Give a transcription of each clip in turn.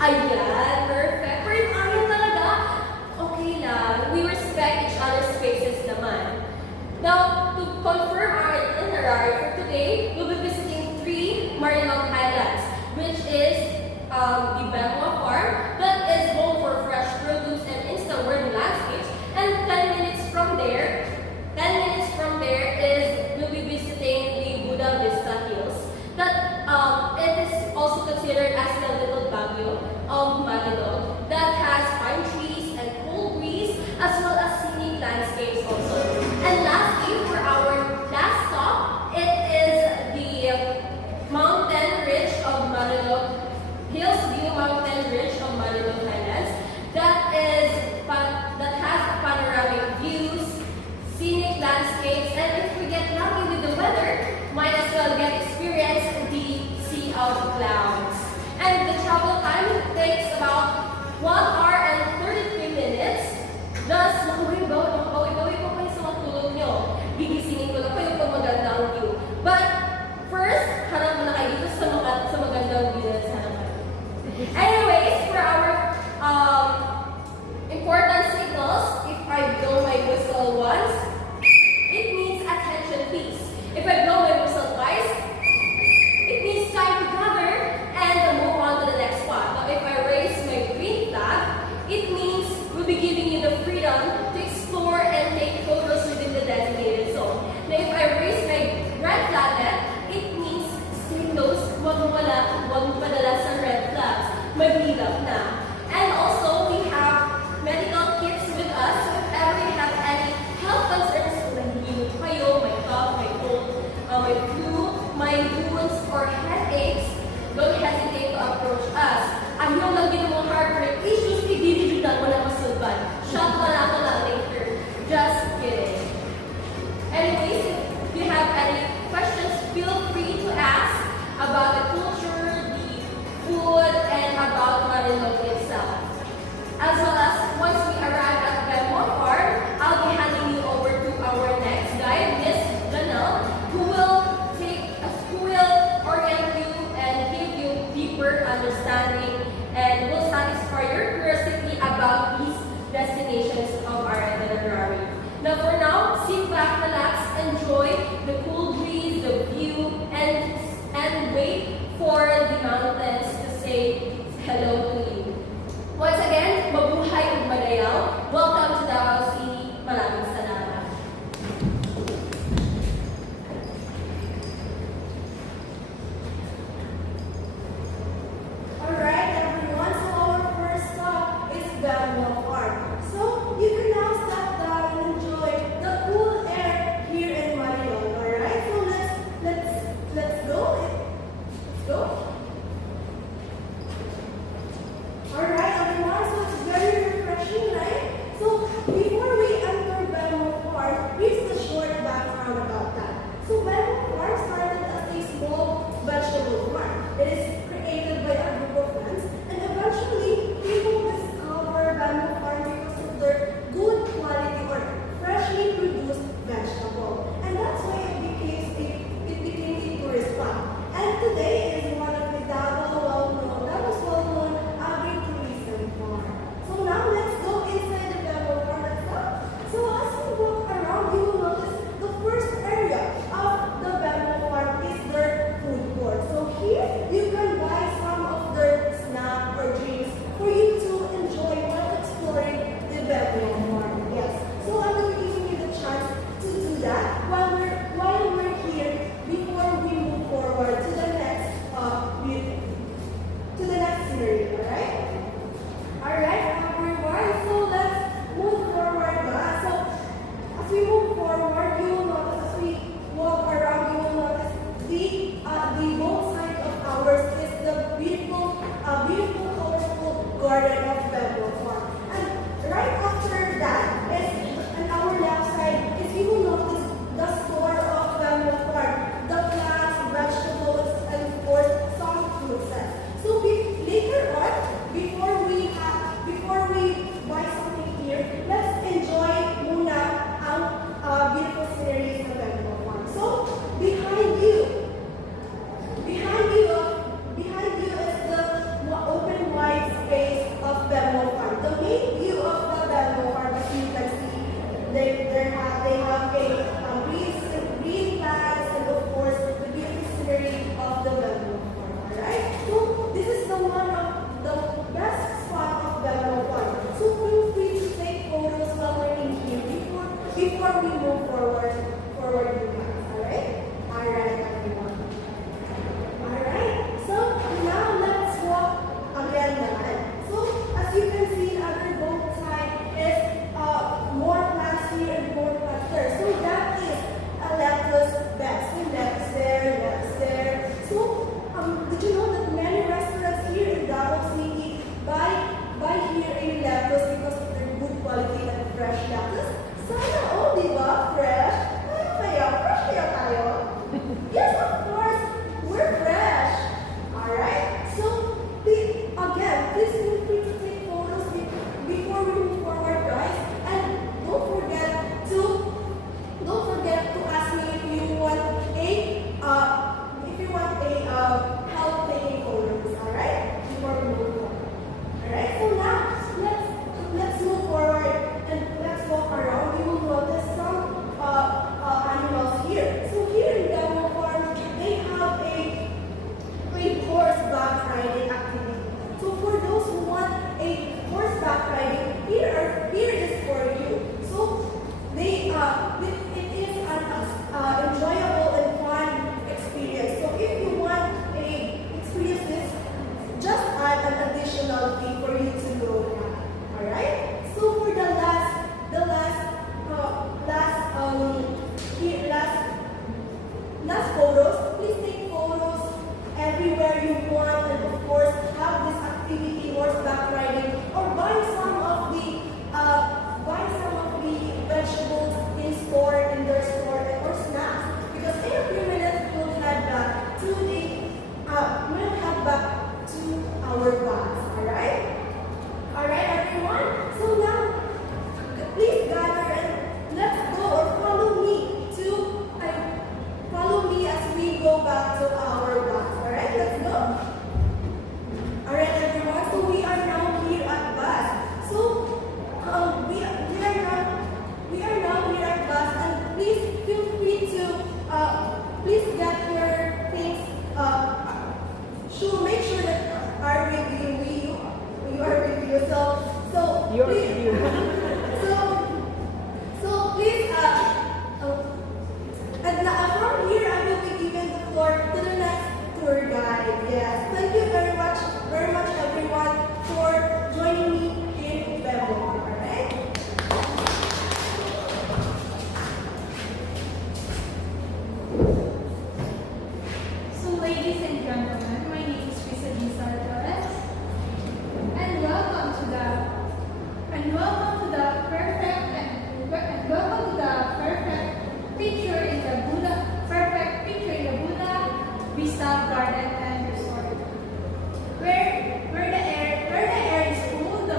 Ayan, perfect. Pero yung akin talaga, okay lang. We respect each other's spaces naman. Now, to confirm our itinerary for today, we'll be visiting 3 Marilao Highlands, which is the Bangwa Farm, that is home for fresh produce and instant-worthy landscapes. And 10 minutes from there is we'll be visiting the Buda Vista Hills. That it is also considered as the little Baguio of Marilao, that has pine trees and cool breeze, as well as scenic landscapes also. And lastly, for our last stop, it is the mountain ridge of Marilao, Hills View Mountain Ridge of Marilao Highlands, that has panoramic views, scenic landscapes, and if we get lucky with the weather, might as well get experience the Sea of Clouds. And the travel time takes about 1 hour and 33 minutes. Thus, makabawi-bawi po kayo sa matulog nyo. Gigisingin ko na kayo pag magandang view. But first, hanap muna kayo dito sa magandang view na sa harapan. Anyways, for our important signals, if I blow my whistle once, it means attention please. If I blow my whistle twice, it means time to gather and move on to the next spot. Now, if I raise my green flag, it means we'll be giving you the freedom to explore and take photos within the designated zone. Now, if I raise my red flag, it means stay close, huwag padala sa red flags, maghilap na. And also, we have medical kits with us, so if ever you have any health concerns, nahihilot kayo, may cough, may cold, may flu, may wounds, or headaches, don't hesitate to approach us. Ayaw lang din mga heart-rate issues, hindi na wala masulban. Shot na lang later. Just kidding. Anyways, if you have any questions, feel free to ask about the culture, the food, and about Marilao itself. As well as once we arrive at Bangwa Farm, I'll be handing you over to our next guide, Miss Janelle, who will orient you and give you deeper understanding and will satisfy your curiosity about these destinations of our itinerary. Now for now, sit back, relax, enjoy the cool breeze, the view, and wait for the mountains to say hello to you. Once again, mabuhay ug magayaw. Welcome to Davao City. Maraming salamat. Alright everyone, so our first stop is Bangwa Farm. So you can now stop down and enjoy the cool air here in Marilao. Alright, so let's go. Let's go. Alright everyone, so it's very refreshing, right? So before we enter Bangwa Farm, here's the short background about that. So Bangwa Farm started as a small vegetable farm. It is created by a group of friends, and eventually people discover Bangwa Farm because of their good quality or freshly produced vegetable. And that's why it became a tourist spot. And today is one of the Davao's well-known agri-tourism farm. So now let's go inside the Bangwa Farm itself. So as you walk around, you will notice the first area of the Bangwa Farm is their food court. So here you can buy some of their snacks or drinks for you to enjoy while exploring the Bangwa Farm. Yes. So I'm going to give you the chance to do that while we're here before we move forward to the next scenery. Alright, everyone. So let's move forward na. So as we move forward, you will notice as we walk around, you will notice the both side of ours is the beautiful, colorful garden of Bangwa Farm. And right after that is, on our left side, is you will notice the store of Bangwa Farm, the plants, vegetables, and of course some fruits. So later on, before we buy something here, let's enjoy muna ang beautiful scenery sa Bangwa Farm. So behind you is the open wide So You're please, you. so please, and from here I will be giving the floor to the next tour guide. Yes, thank you very much everyone for joining me in Bebo. Alright? So, ladies and gentlemen, my name is Risa Lisa Torres, and welcome to the perfect picture in the Buddha Vista Garden and Resort, where the air is cool, the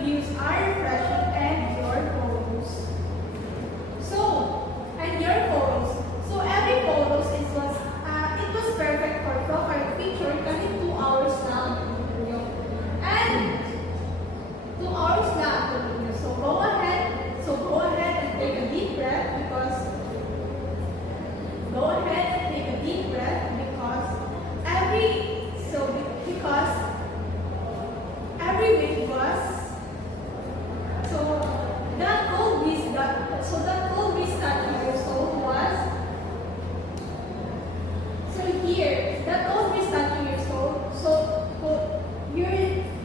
views are refreshing, and your photos. So every photos it was perfect for profile picture kasi 2 hours na ang video. And 2 hours na ang video. So go ahead and take a deep breath because every wave was the cold breeze that your soul was. So here, the cold breeze touching your soul. Your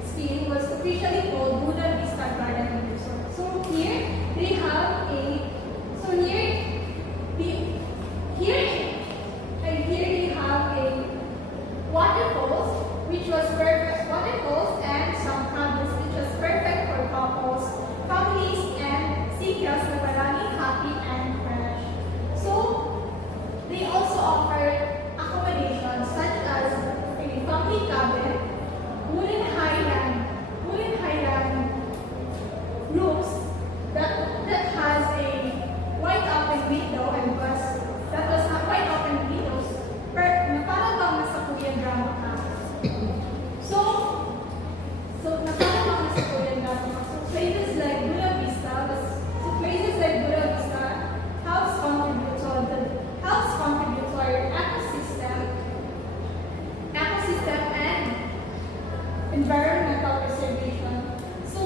skin was officially called Buddha Vista Garden and Resort. So here they have a. So here they have a waterfalls, which was perfect. Waterfalls and some cabins, which was perfect for couples, families, and singles na maraming happy and fresh. So, they also offer accommodations such as a family cabin, wooden highland rooms that has a wide open window and wide open windows na para bang nasa Korean drama ka. So na para bang nasa Korean drama ka. So places like Buddha Vista helps contribute to our ecosystem and environmental preservation. So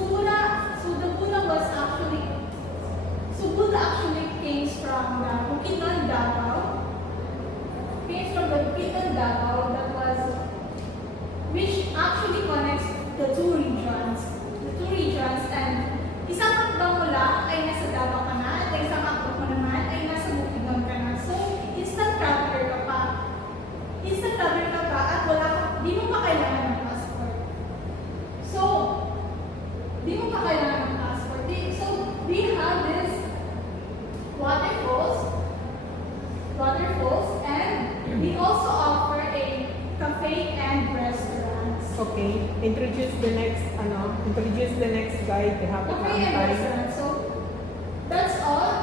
Buddha actually came from the Bukidnon, Davao. Which actually connects the two regions. And isang hakbang mo lang ay nasa Davao ka na, at isang hakbang mo naman ay nasa Bukidnon ka na. So, instant traveler ka pa at di mo pa kailangan ng passport. So, we have this waterfalls, and we also offer a cafe and restaurants. Okay, introduce the next guide. They have a Cafe and time. restaurants. So, that's all.